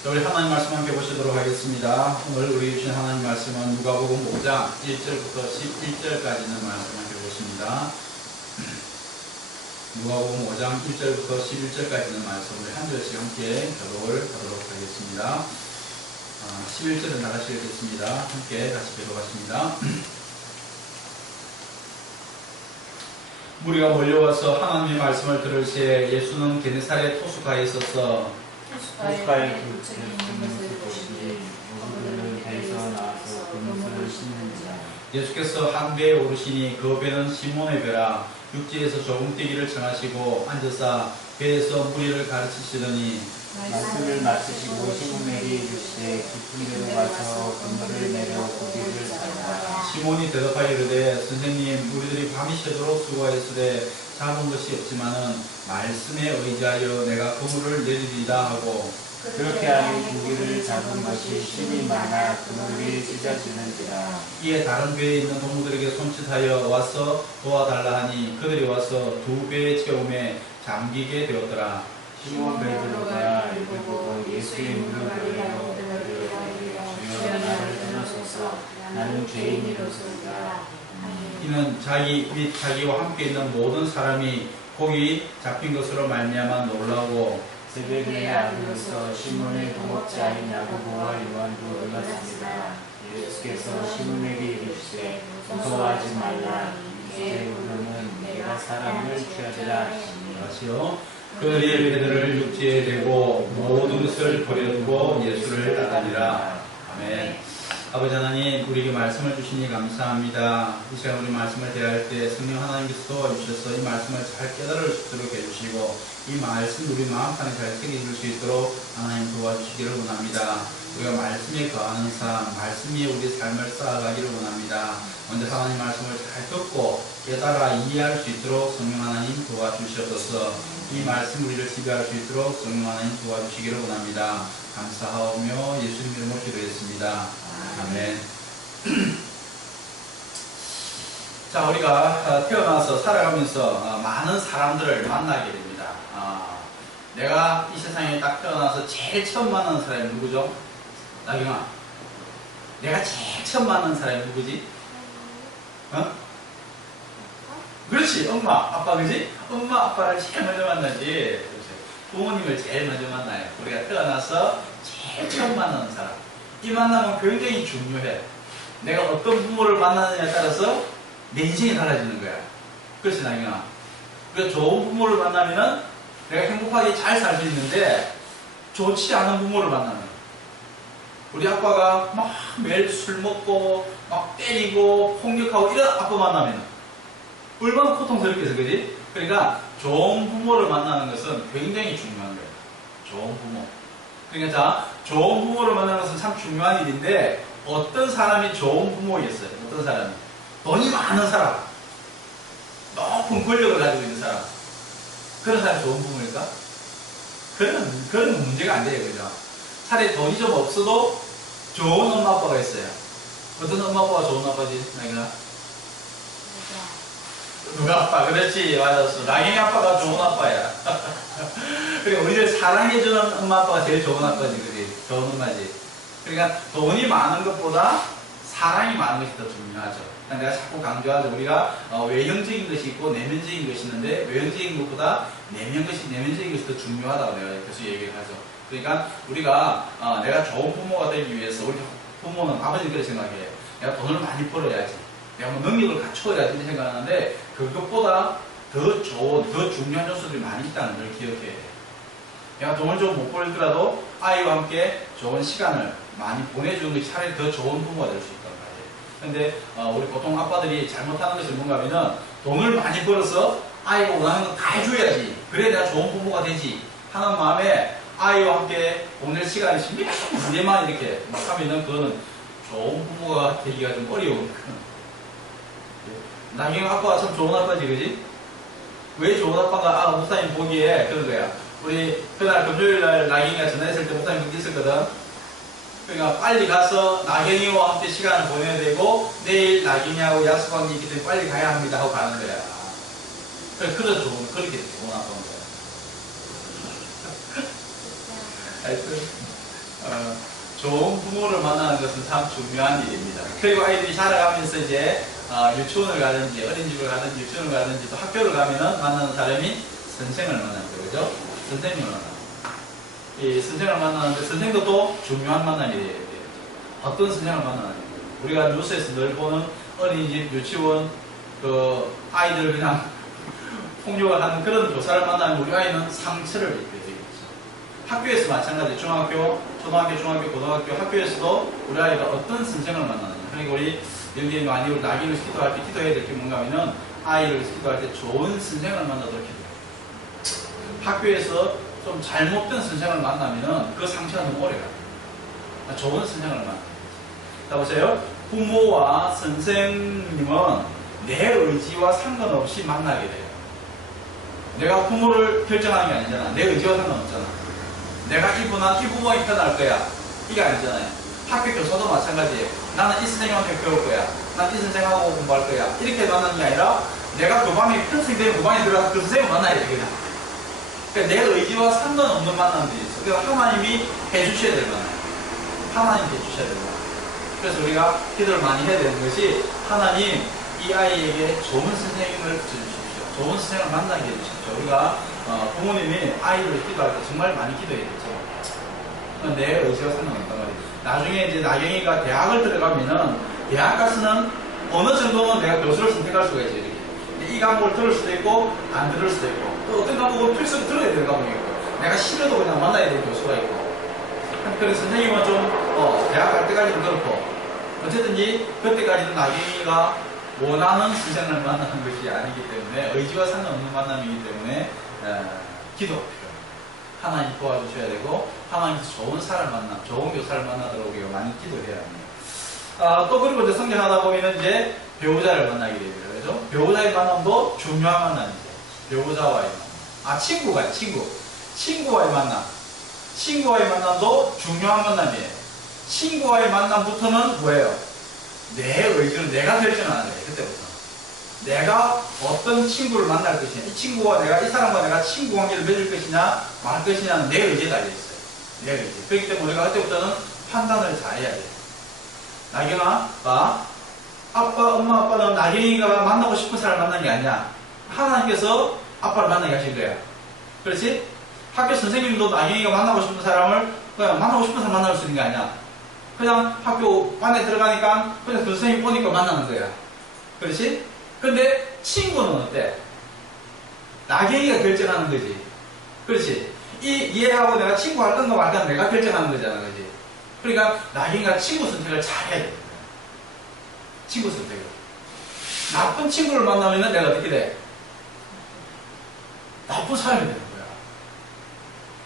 자, 우리 하나님 말씀 함께 보시도록 하겠습니다. 오늘 우리 주신 하나님 말씀은 누가복음 5장 1절부터 11절까지 있는 말씀 함께 보십니다. 누가복음 5장 1절부터 11절까지 있는 말씀을 한 절씩 함께 교독을 하도록 하겠습니다. 11절은 다 같이 읽겠습니다. 함께 같이 교독하십니다. 무리가 몰려와서 하나님의 말씀을 들을 새 예수는 게네사렛 호숫가에 있어서 호숫가에 도착이 있는 것을 보시니 모두는 배에서 나와서 그물을 씻는지라. 예수께서 한 배에 오르시니 그 배는 시몬의 배라. 육지에서 조금 뛰기를 청하시고 앉으사 배에서 무리를 가르치시더니 말씀을 마치시고 시몬에게 이르시되 깊은 데로 가서 그물을 내려 고기를 잡으라. 시몬이 대답하여 이르되 선생님, 우리들이 밤이 새도록 수고하였으되 잡은 것이 없지만은 말씀에 의지하여 내가 그물을 내리리다 하고, 그렇게 하니 고기를 잡은 것이 심히 많아 그물이 찢어지는지라. 이에 다른 배에 있는 동무들에게 손짓하여 와서 도와달라 하니 그들이 와서 두 배의 채움에 잠기게 되었더라. 시몬 베드로가 이를 보고 예수의 무릎을 주여 나를 떠나소서 나는 죄인이로소이다. 이는 자기 및 자기와 함께 있는 모든 사람이 고기 잡힌 것으로 말미암아 놀라고 새벽에 아들로서 시몬의 동업자인 야고보와 요한도 놀랐습니다. 예수께서 시몬에게 이르시되 무서워하지 말라. 이제 우리는 내가 사람을 취하리라 하시니. 그들이 배들을 육지에 대고 모든 것을 버려두고 예수를 따르니라. 아멘. 아버지 하나님, 우리에게 말씀을 주시니 감사합니다. 이 시간 우리 말씀을 대할 때 성령 하나님께서 도와주셔서 이 말씀을 잘 깨달을 수 있도록 해주시고 이 말씀 우리 마음판에 잘 새겨질 수 있도록 하나님 도와주시기를 원합니다. 우리가 말씀에 거하는 삶, 말씀이 우리 삶을 쌓아가기를 원합니다. 먼저 하나님 말씀을 잘 듣고 깨달아 이해할 수 있도록 성령 하나님 도와주시옵소서. 이 말씀 우리를 지배할 수 있도록 성령 하나님 도와주시기를 원합니다. 감사하오며 예수님 이름으로 기도했습니다. 아멘. 자, 우리가 태어나서 살아가면서 많은 사람들을 만나게 됩니다. 내가 이 세상에 딱 태어나서 제일 처음 만나는 사람이 누구죠? 나경아, 내가 제일 처음 만나는 사람이 누구지? 그렇지, 엄마, 아빠, 그지? 엄마, 아빠를 제일 먼저 만나지. 그렇지. 부모님을 제일 먼저 만나요. 우리가 태어나서 제일 처음 만나는 사람. 이 만남은 굉장히 중요해. 내가 어떤 부모를 만나느냐에 따라서 내 인생이 달라지는 거야. 그렇지, 나경아. 그래서 좋은 부모를 만나면은 내가 행복하게 잘 살 수 있는데, 좋지 않은 부모를 만나면 우리 아빠가 막 매일 술 먹고 막 때리고 폭력하고 이런 아빠 만나면 얼마나 고통스럽겠어, 그지? 그러니까 좋은 부모를 만나는 것은 굉장히 중요한 거예요. 좋은 부모. 그러니까 자, 좋은 부모를 만나는 것은 참 중요한 일인데 어떤 사람이 좋은 부모겠어요? 어떤 사람이? 돈이 많은 사람, 높은 권력을 가지고 있는 사람, 그런 사람이 좋은 부모일까? 그런 문제가 안 돼요, 그죠? 차라리 돈이 좀 없어도 좋은 엄마 아빠가 있어요. 어떤 엄마 아빠가 좋은 아빠지? 누가 아빠? 그렇지, 맞았어. 나경이 아빠가 좋은 아빠야. 그러니까 우리를 사랑해주는 엄마 아빠가 제일 좋은 아빠지, 그지? 좋은 엄마지. 그러니까 돈이 많은 것보다 사랑이 많은 것이 더 중요하죠. 내가 자꾸 강조하죠. 우리가 외형적인 것이 있고 내면적인 것이 있는데 외형적인 것보다 내면적인 것이 더 중요하다고 내가 계속 얘기를 하죠. 그러니까 우리가 내가 좋은 부모가 되기 위해서 우리 부모는 아버지 그렇게 생각해요. 내가 돈을 많이 벌어야지, 내가 뭐 능력을 갖추어야지 생각하는데 그것보다 더 좋은, 더 중요한 요소들이 많이 있다는 걸 기억해야 돼요. 내가 돈을 좀 못 벌더라도 아이와 함께 좋은 시간을 많이 보내주는 것이 차라리 더 좋은 부모가 될 수 있단 말이에요. 근데 우리 보통 아빠들이 잘못하는 것이 뭔가 하면은 돈을 많이 벌어서 아이가 원하는 거 다 해줘야지, 그래 내가 좋은 부모가 되지 하는 마음에 아이와 함께 보낼 시간이 문제만 이렇게 막 하면은 그거는 좋은 부모가 되기가 좀 어려운. 나경이 아빠가 참 좋은 아빠지, 그지? 왜 좋은 아빠가? 목사님 보기에 그런 거야. 우리 그날 금요일날 나경이가 전화했을 때 목사님 그렇게 있었거든. 그러니까 빨리 가서 나경이와 함께 시간을 보내야 되고 내일 나경이하고 약속한 게 있기 때문에 빨리 가야 합니다 하고 가는 거야. 그래, 그렇게 좋은 아빠인 거야. 하여튼 좋은 부모를 만나는 것은 참 중요한 일입니다. 그리고 아이들이 자라가면서 이제 유치원을 가든지 어린이집을 가든지 유치원을 가든지 또 학교를 가면은 만나는 사람이 선생을 만나는 거죠. 선생님을 만나는 이 선생을 만나는데 선생도 또 중요한 만남이 돼야 돼요. 어떤 선생을 만나는 우리가 뉴스에서 늘 보는 어린이집, 유치원 그 아이들 그냥 폭력을 하는 그런 교사를 만나면 우리 아이는 상처를 입게 되겠죠. 학교에서 마찬가지 중학교, 초등학교, 중학교, 고등학교 학교에서도 우리 아이가 어떤 선생을 만나느냐. 그러니까 우리 여기 많이 우리 낙인을 기도할 때 기도해야 될 게 뭔가 하면은 아이를 기도할 때 좋은 선생을 만나도록 기도해요. 학교에서 좀 잘못된 선생을 만나면은 그 상처가 너무 오래 가요. 좋은 선생을 만나요. 자 보세요. 부모와 선생님은 내 의지와 상관없이 만나게 돼요. 내가 부모를 결정하는 게 아니잖아. 내 의지와 상관없잖아. 내가 이 부모가 편할 거야. 이게 아니잖아요. 학교 교사도 마찬가지예요. 나는 이 선생님한테 배울 거야. 난 이 선생님하고 공부할 거야. 이렇게 만나는 게 아니라 내가 그 방에 편성이 되면 그 방에 들어가서 그 선생님을 만나야 돼. 그냥. 그러니까 내 의지와 상관없는 만남들이 있어. 그래서 하나님이 해주셔야 될 만남. 하나님이 해주셔야 될 만남. 그래서 우리가 기도를 많이 해야 되는 것이 하나님 이 아이에게 좋은 선생님을 붙여주십시오. 좋은 선생님을 만나게 해주십시오. 우리가 부모님이 아이를 기도할 때 정말 많이 기도해야겠죠. 내 의지와 상관없단 말이에요. 나중에 이제 나경이가 대학을 들어가면은 대학 가서는 어느 정도는 내가 교수를 선택할 수가 있죠. 이렇게. 이 과목을 들을 수도 있고 안 들을 수도 있고 또 어떤 과목을 필수로 들어야 되는 과목이 있고 내가 싫어도 그냥 만나야 되는 교수가 있고 그래서 선생님은 좀 대학 갈 때까지는 그렇고 어쨌든지 그때까지는 나경이가 원하는 선생을 만나는 것이 아니기 때문에 의지와 상관없는 만남이기 때문에 기도가 필요해요. 하나님 도와주셔야 되고 하나님께서 좋은 사람을 만나 좋은 교사를 만나도록 우리가 많이 기도해야 합니다. 또 그리고 이제 성장하다 보면 이제 배우자를 만나게 됩니다. 그죠? 배우자의 만남도 중요한 만남이죠. 배우자와의 만남. 친구가요, 친구와의 만남. 친구와의 만남도 중요한 만남이에요. 친구와의 만남부터는 뭐예요? 내 의지를 내가 결정하는 거예요. 그때부터. 내가 어떤 친구를 만날 것이냐. 이 친구와 이 사람과 내가 친구 관계를 맺을 것이냐, 말 것이냐는 내 의지에 달려있어요. 내 의지. 그렇기 때문에 우리가 그때부터는 판단을 잘 해야 돼요. 나경아, 엄마, 아빠는 나경이가 만나고 싶은 사람을 만난 게 아니야. 하나님께서 아빠를 만나게 하신 거야. 그렇지? 학교 선생님도 나경이가 만나고 싶은 사람을 그냥 만나고 싶은 사람 만날 수 있는 게 아니야. 그냥 학교 반에 들어가니까 그냥 그 선생님 보니까 만나는 거야. 그렇지? 근데 친구는 어때? 나경이가 결정하는 거지. 그렇지? 얘하고 내가 친구 할 건가 말까 내가 결정하는 거잖아. 그렇지? 그러니까 나경이가 친구 선택을 잘 해야 돼. 친구 선택을. 나쁜 친구를 만나면 내가 어떻게 돼? 나쁜 사람이 되는 거야.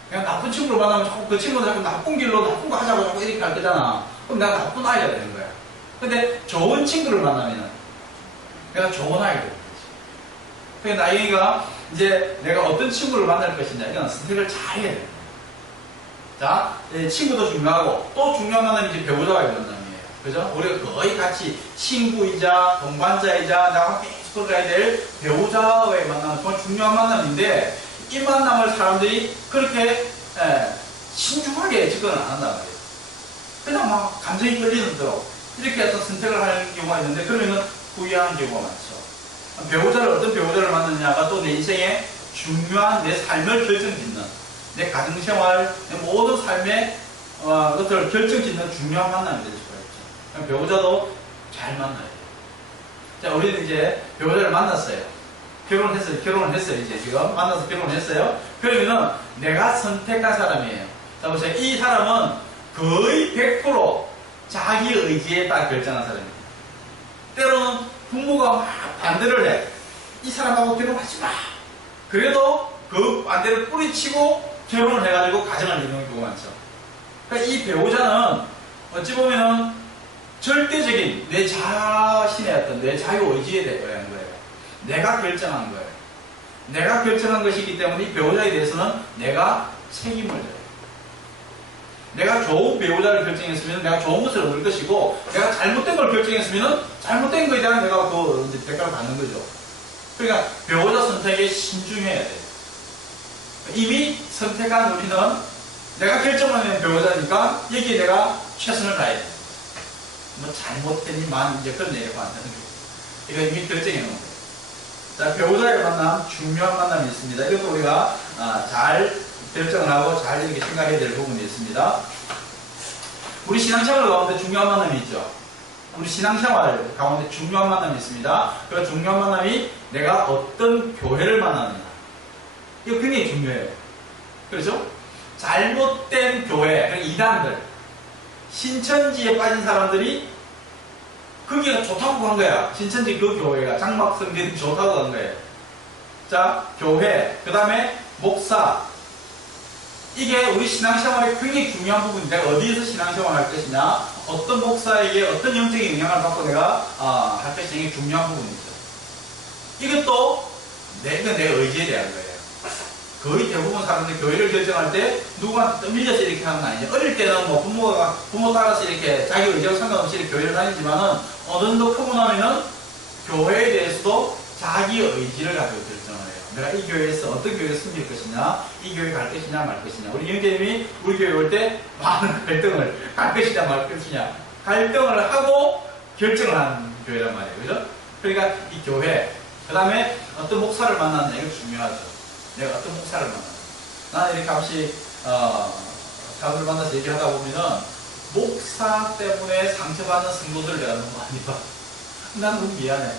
그냥 나쁜 친구를 만나면 자꾸 그 친구는 자꾸 나쁜 길로 나쁜 거 하자고 자꾸 이렇게 할 거잖아. 그럼 내가 나쁜 아이가 되는 거야. 근데 좋은 친구를 만나면 내가 좋은 아이가 되는 거지. 그러니까 나경이가 이제 내가 어떤 친구를 만날 것이냐 이건 선택을 잘 해야 돼. 자, 친구도 중요하고 또 중요한 만남이 이제 배우자와의 만남이에요. 그죠? 우리가 거의 같이 친구이자 동반자이자 나와 계속 들어가야 될 배우자와의 만남은 정말 중요한 만남인데 이 만남을 사람들이 그렇게 신중하게 접근을 안 한단 말이에요. 그냥 막 감정이 끌리는 대로 이렇게 어떤 선택을 하는 경우가 있는데 그러면은 후회하는 경우가 많죠. 어떤 배우자를 만나느냐가 또 내 인생의 중요한 내 삶을 결정짓는 내 가정생활, 내 모든 삶의 것들을 결정짓는 중요한 만남이 될 수가 있죠. 배우자도 잘 만나야 돼요. 자, 우리는 이제 배우자를 만났어요. 결혼을 했어요. 이제 지금 만나서 결혼을 했어요. 그러면은 내가 선택한 사람이에요. 자, 보세요. 이 사람은 거의 100% 자기 의지에 따라 결정한 사람입니다. 때로는 부모가 막 반대를 해. 이 사람하고 결혼하지 마. 그래도 그 반대를 뿌리치고 결혼을 해가지고 가정을 이루는 경우가 많죠. 그러니까 이 배우자는 어찌 보면은 절대적인 내 자신의 어떤 내 자유의지에 대한 거예요. 내가 결정한 거예요. 내가 결정한 것이기 때문에 이 배우자에 대해서는 내가 책임을 져요. 내가 좋은 배우자를 결정했으면 내가 좋은 것을 얻을 것이고 내가 잘못된 걸 결정했으면 잘못된 거에 대한 내가 그 이제 대가를 받는 거죠. 그러니까 배우자 선택에 신중해야 돼요. 이미 선택한 우리는 내가 결정하는 배우자니까 여기에 내가 최선을 다해야 돼. 뭐 잘못되니만 이제 그런 얘기가 안 되는 거예요. 이거 이미 결정해 놓은 거예요. 자, 배우자의 만남, 중요한 만남이 있습니다. 이것도 우리가 잘 결정을 하고 잘 이렇게 생각해야 될 부분이 있습니다. 우리 신앙생활 가운데 중요한 만남이 있죠. 우리 신앙생활 가운데 중요한 만남이 있습니다. 그 중요한 만남이 내가 어떤 교회를 만나느냐. 이거 굉장히 중요해요. 그렇죠? 잘못된 교회, 그러니까 이단들, 신천지에 빠진 사람들이 거기가 좋다고 간 거야. 신천지 그 교회가 장막성경이 좋다고 간 거예요. 자, 교회, 그 다음에 목사. 이게 우리 신앙생활에 굉장히 중요한 부분인데 어디에서 신앙생활을 할 것이냐, 어떤 목사에게 어떤 영적인 영향을 받고 내가 할 것이냐, 이게 중요한 부분이죠. 이것도 내 의지에 대한 거예요. 거의 대부분 사람들이 교회를 결정할 때 누구한테 밀려서 이렇게 하는 거 아니죠. 어릴 때는 뭐 부모 따라서 이렇게 자기 의지와 상관없이 이렇게 교회를 다니지만은 어느 정도 크고 나면은 교회에 대해서도 자기 의지를 가지고 결정을 해요. 내가 이 교회에서 어떤 교회에 숨길 것이냐, 이 교회 갈 것이냐 말 것이냐. 우리 영재님이 우리 교회 올 때 많은 갈등을 갈 것이냐 말 것이냐 갈등을 하고 결정을 하는 교회란 말이에요. 그죠? 그러니까 이 교회, 그 다음에 어떤 목사를 만났느냐, 이거 중요하죠. 내가 어떤 목사를 만나. 나는 이렇게 한번씩 사람들 만나서 얘기하다 보면은 목사 때문에 상처받는 성도들 내가 너무 많이 봐. 난 너무 미안해.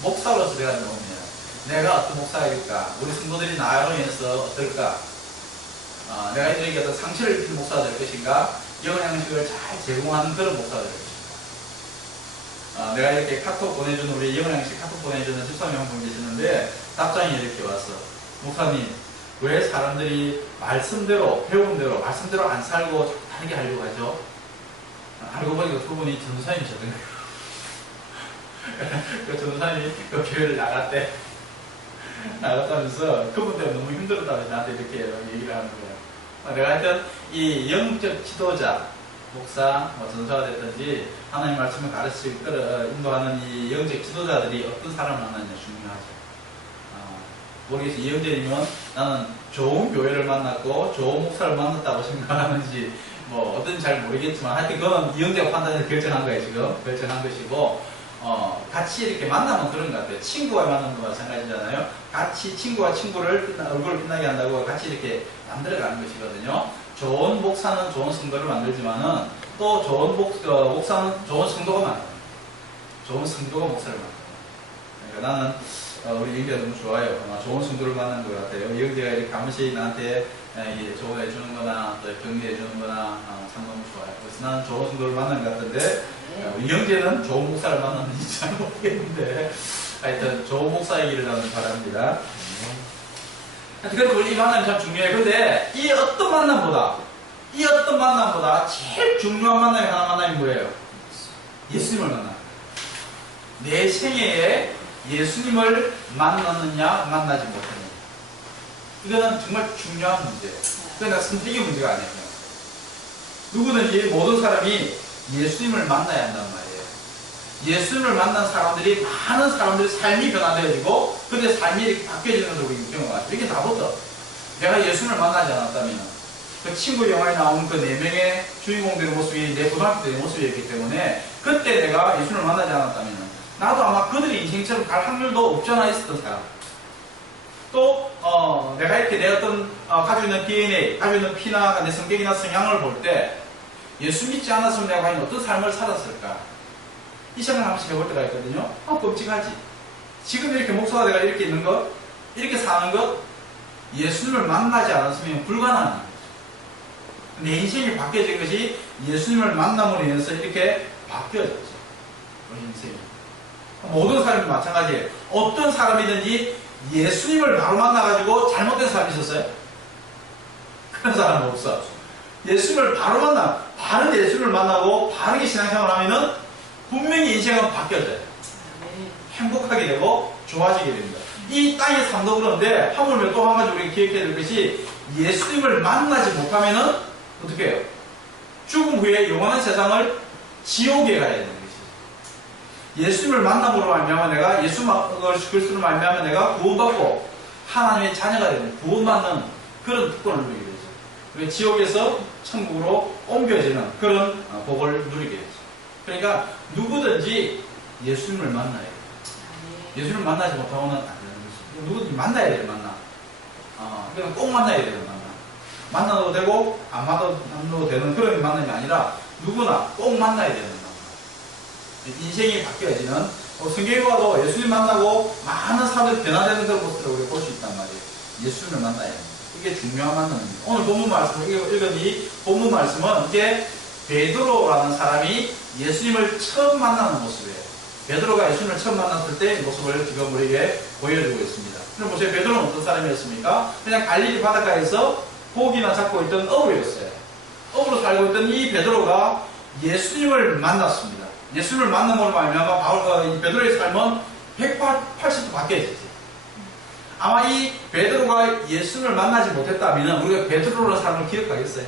목사로서 내가 너무 미안해. 내가 어떤 목사일까? 우리 성도들이 나로 인해서 어떨까? 내가 이들에게 어떤 상처를 입힌 목사가 될 것인가? 영양식을 잘 제공하는 그런 목사가 될 것인가? 내가 이렇게 카톡 보내주는, 우리 영양식 카톡 보내주는 집사님 한 분 계시는데 답장이 이렇게 왔어. 목사님, 왜 사람들이 말씀대로, 배운 대로, 말씀대로 안 살고 자꾸 다르게 하려고 하죠? 알고 보니까 그분이 전도사님이셨던 거예요. 그 전도사님이 그 교회를 나갔대. 나갔다면서 그분 때문에 너무 힘들었다고 나한테 이렇게 얘기를 하는 거예요. 내가 하여튼 이 영적 지도자, 목사, 전도사가 됐든지 하나님 말씀을 가르치고 인도하는 이 영적 지도자들이 어떤 사람을 만나느냐 중요하죠. 모르겠어요. 이영재님은 나는 좋은 교회를 만났고 좋은 목사를 만났다고 생각하는지 뭐 어떤지 잘 모르겠지만 하여튼 그건 이영재가 판단해서 결정한 거예요. 지금 결정한 것이고 같이 이렇게 만나면 그런 것 같아요. 친구와 만나는 거와 마찬가지잖아요. 같이 친구와 친구를 얼굴을 빛나게 한다고 같이 이렇게 만들어가는 것이거든요. 좋은 목사는 좋은 성도를 만들지만은 또 좋은 목사는 좋은 성도가 만들어요. 좋은 성도가 목사를 만들어요. 그러니까 나는 우리 영재가 너무 좋아요. 좋은 성도를 만난 것 같아요. 영재가 이렇게 한 번씩 나한테 조언해 주는 거나 또 격려해 주는 거나 참 너무 좋아요. 그래서 나는 좋은 성도를 만난 것 같은데 영재는 좋은 목사를 만났는지 잘 모르겠는데 하여튼 좋은 목사이기를 나는 바랍니다. 그래서 우리 이 만남이 참 중요해요. 근데 이 어떤 만남보다 제일 중요한 만남이 하나 만남이 뭐예요? 예수님을 만나. 내 생애에 예수님을 만났느냐 만나지 못했느냐, 이거는 정말 중요한 문제예요. 그러나 선택의 문제가 아니에요. 누구든지 모든 사람이 예수님을 만나야 한단 말이에요. 예수님을 만난 사람들이, 많은 사람들의 삶이 변화되어지고 그들의 삶이 이렇게 바뀌어지는 경우가 많아요. 이게 다부터 내가 예수님을 만나지 않았다면 그 친구 영화에 나오는 그 4명의 주인공들의 모습이 내 고등학교 때의 모습이었기 때문에 그때 내가 예수님을 만나지 않았다면 나도 아마 그들의 인생처럼 갈 확률도 없지 않아 있었던 사람. 또 내가 이렇게 내 어떤 가지고 있는 DNA, 가지고 있는 피나 내 성격이나 성향을 볼 때 예수 믿지 않았으면 내가 과연 어떤 삶을 살았을까? 이 생각을 한 번씩 해볼 때가 있거든요. 끔찍하지. 지금 이렇게 목사가 내가 이렇게 있는 것, 이렇게 사는 것, 예수님을 만나지 않았으면 불가능한 거죠. 내 인생이 바뀌어진 것이 예수님을 만남으로 인해서 이렇게 바뀌어졌죠. 우리 인생이. 모든 사람이 마찬가지예요. 어떤 사람이든지 예수님을 바로 만나가지고 잘못된 사람이 있었어요? 그런 사람은 없어. 예수님을 바로 바른 예수님을 만나고 바르게 신앙생활을 하면은 분명히 인생은 바뀌어져요. 행복하게 되고 좋아지게 됩니다. 이 땅의 삶도 그런데 하물며 또 한 가지 우리가 기억해야 될 것이 예수님을 만나지 못하면은 어떻게 해요? 죽음 후에 영원한 세상을 지옥에 가야 되는 것이죠. 예수님을 만남으로 말미암아 내가 예수 그리스도를 말미암아 내가 구원받고 하나님의 자녀가 되는, 구원받는 그런 특권을 누리게 되죠. 우리 지옥에서 천국으로 옮겨지는 그런 복을 누리게 되죠. 그러니까 누구든지 예수님을 만나야 돼요. 예수님을 만나지 못하고는 안 되는 거죠. 누구든지 만나야 돼요, 만나. 그러니까 꼭 만나야 돼요, 만나. 만나도 되고, 안 만나도 되는 그런 만남이 아니라, 누구나 꼭 만나야 되는 만남. 인생이 바뀌어지는, 성경에 봐도 예수님 만나고, 많은 사람들이 변화되는 그런 모습을 우리가 볼 수 있단 말이에요. 예수님을 만나야 됩니다. 이게 중요한 만남입니다. 오늘 본문 말씀, 읽은 이 본문 말씀은, 이게 베드로라는 사람이 예수님을 처음 만나는 모습이에요. 베드로가 예수님을 처음 만났을 때의 모습을 지금 우리에게 보여주고 있습니다. 그럼 보세요. 베드로는 어떤 사람이었습니까? 그냥 갈릴리 바닷가에서 고기나 잡고 있던 어부였어요. 어부로 살고 있던 이 베드로가 예수님을 만났습니다. 예수님을 만남으로 말미암아 이 베드로의 삶은 180도 바뀌어지지. 아마 이 베드로가 예수님을 만나지 못했다면 우리가 베드로라는 사람을 기억하겠어요?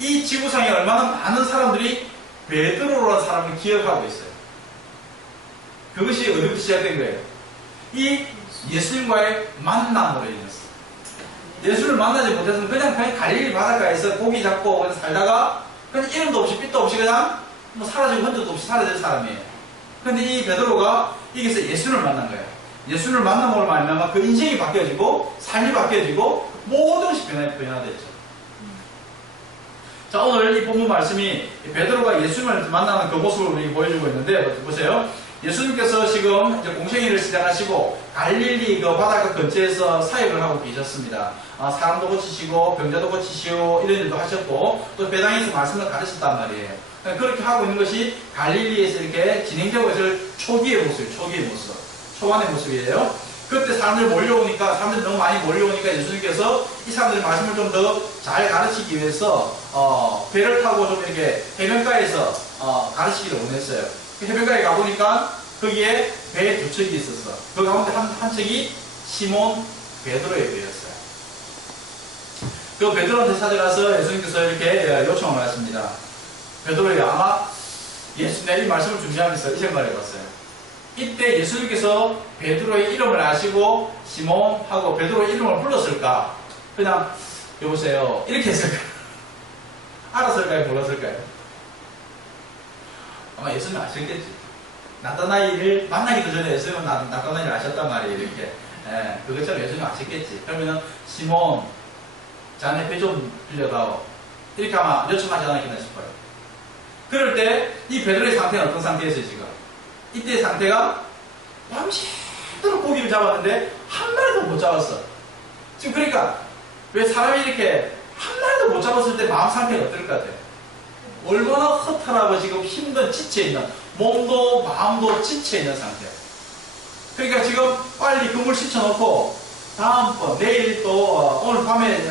이 지구상에 얼마나 많은 사람들이 베드로라는 사람을 기억하고 있어요. 그것이 어디부터 시작된 거예요? 이 예수님과의 만남으로 인해서. 예수를 만나지 못해서는 그냥 갈릴리 바닷가에서 고기 잡고 그냥 살다가 그냥 이름도 없이 빛도 없이 그냥 뭐 사라지고 흔적도 없이 사라질 사람이에요. 근데 이 베드로가 여기서 예수를 만난 거예요. 예수를 만남으로 말미암아 그 인생이 바뀌어지고 삶이 바뀌어지고 모든 것이 변화됐죠. 자, 오늘 이 본문 말씀이 베드로가 예수님을 만나는 그 모습을 우리 보여주고 있는데 보세요. 예수님께서 지금 이제 공생애를 시작하시고 갈릴리 그 바닷가 근처에서 사역을 하고 계셨습니다. 사람도 고치시고 병자도 고치시고 이런 일도 하셨고 또 배당에서 말씀을 가르쳤단 말이에요. 그렇게 하고 있는 것이 갈릴리에서 이렇게 진행되고 있을 초기의 모습이에요. 초기의 모습. 초반의 모습이에요. 그때 사람들이 몰려오니까, 사람들이 너무 많이 몰려오니까 예수님께서 이 사람들의 말씀을 좀 더 잘 가르치기 위해서, 배를 타고 좀 이렇게 해변가에서, 가르치기를 원했어요. 그 해변가에 가보니까 거기에 배 두 척이 있었어. 그 가운데 한 척이 시몬 베드로의 배였어요. 그 베드로한테 찾아가서 예수님께서 이렇게 요청을 하십니다. 베드로야, 아마 예수님의 이 말씀을 준비하면서 이 생각을 해봤어요. 이때 예수님께서 베드로의 이름을 아시고 시몬하고 베드로의 이름을 불렀을까? 그냥 여보세요 이렇게 했을까요? 알았을까요? 몰랐을까요? 아마 예수님 아셨겠지. 나타나이를 만나기도 전에 예수님은 나타나이를 아셨단 말이에요. 이렇게 그것처럼 예수님 아셨겠지. 그러면은 시몬 자네 배 좀 빌려다오 이렇게 아마 요청하지 않았겠나 싶어요. 그럴 때 이 베드로의 상태는 어떤 상태였어요 지금? 이때 상태가 밤새도록 고기를 잡았는데 한 마리도 못 잡았어. 지금 그러니까 왜 사람이 이렇게 한 마리도 못 잡았을 때 마음 상태가 어떨 것 같아요? 얼마나 허탈하고 지금 힘든 지쳐있는 몸도 마음도 지쳐있는 상태야. 그러니까 지금 빨리 그물 씻어놓고 다음번 내일 또 오늘 밤에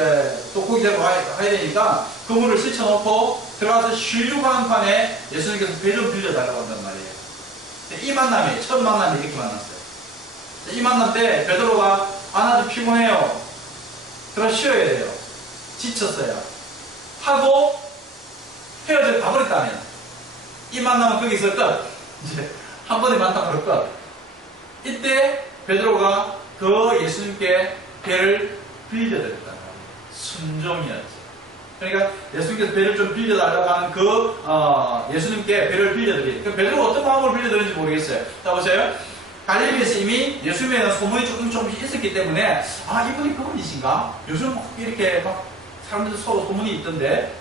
또 고기 잡으러 가야 되니까 그물을 씻어놓고 들어가서 쉬려고 하는 판에 예수님께서 배 좀 빌려달라고 한단 말이에요. 이 만남이 첫 만남이 이렇게 만났어요. 이 만남 때 베드로가 나도 피곤해요. 들어 쉬어야 돼요. 지쳤어요. 하고 헤어져 가버렸다면 이 만남은 거기서 끝. 이제 한 번에 만남으로 끝. 이때 베드로가 그 예수님께 배를 빌려드렸단 말이에요. 순종이었죠. 그러니까 예수님께서 배를 좀 빌려달라고 하는 예수님께 배를 빌려드리. 그 베드로가 어떤 마음으로 빌려드리는지 모르겠어요. 자, 보세요. 갈릴리에서 이미 예수님에 대한 소문이 조금씩 있었기 때문에, 이분이 그분이신가? 요즘 이렇게 막 사람들 서로 소문이 있던데,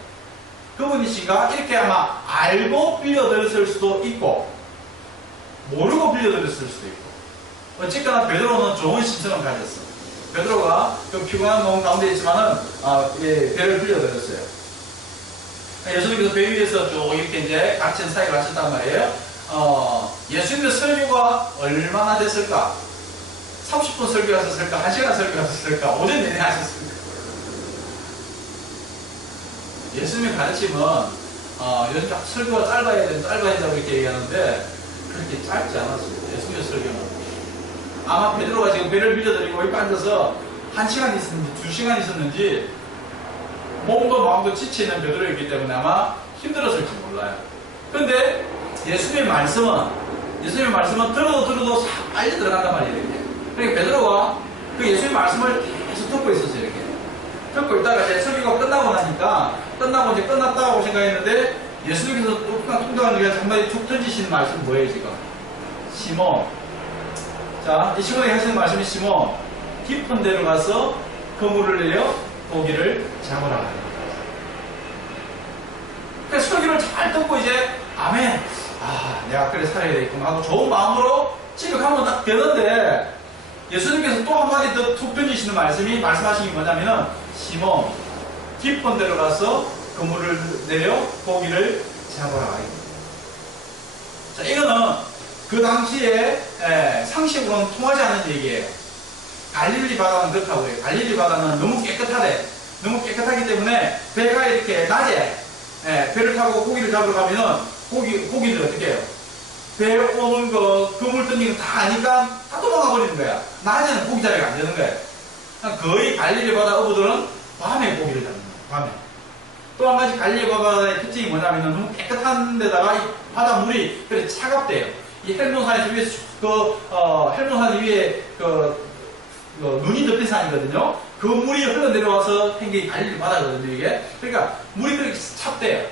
그분이신가? 이렇게 아마 알고 빌려드렸을 수도 있고, 모르고 빌려드렸을 수도 있고. 어쨌거나 베드로는 좋은 심성을 가졌어. 베드로가 좀 피곤한 마음 가운데 있지만은, 배를 빌려드렸어요. 예수님께서 배 위에서 쭉 이렇게 이제 가르치는 사역을 하셨단 말이에요. 예수님의 설교가 얼마나 됐을까? 30분 설교하셨을까? 1시간 설교하셨을까? 오전 내내 하셨을까? 예수님의 가르침은, 요즘 설교가 짧아야 된다고 이렇게 얘기하는데, 그렇게 짧지 않았습니다. 예수님의 설교는. 아마 베드로가 지금 배를 빌려드리고 여기 앉아서 1시간 있었는지 2시간 있었는지 몸도 마음도 지쳐있는 베드로였기 때문에 아마 힘들었을지 몰라요. 근데 예수님의 말씀은 들어도 싹 빨리 들어간단 말이에요. 이렇게. 그러니까 베드로가 그 예수님의 말씀을 계속 듣고 있었어요. 이렇게 듣고 있다가 이제 설교가 끝나고 이제 끝났다고 생각했는데 예수님께서 또 그냥 통독하는 중에 한마디 툭 던지시는 말씀은 뭐예요, 지금? 시몬. 자, 이 시몬에게 하시는 말씀이 시몬. 깊은 데로 가서 그물을 내려 고기를 잡으라. 그래서 설교를 잘 듣고 이제, 아멘. 아, 내가 그래 살아야 되겠구나 하고 좋은 마음으로 집에 가면 딱 되는데, 예수님께서 또 한마디 더 툭 던지시는 말씀하신 게 뭐냐면은, 시몬, 깊은 데로 가서 그물을 내려 고기를 잡아라. 자, 이거는 그 당시에 상식으로는 통하지 않는 얘기예요. 갈릴리 바다는 그렇다고요. 갈릴리 바다는 너무 깨끗하대. 너무 깨끗하기 때문에 배가 이렇게 낮에 배를 타고 고기를 잡으러 가면은 고기들 어떻게 해요? 배 오는 거, 그물 던지는 거 다 아니까 다 도망가 버리는 거야. 낮에는 고기 자리가 안 되는 거야. 거의 갈릴리 바다 어부들은 밤에 고기를 잡는 거야. 밤에. 또 한 가지 갈릴리 바다의 특징이 뭐냐면 너무 깨끗한 데다가 이 바다 물이 그래 차갑대요. 이 헬몬산에서 위에서 헬몬산 위에 눈이 덮인 산이거든요. 그 물이 흘러내려와서 생긴 게 갈릴리 바다거든요, 이게. 그러니까 물이 그렇게 찹대요.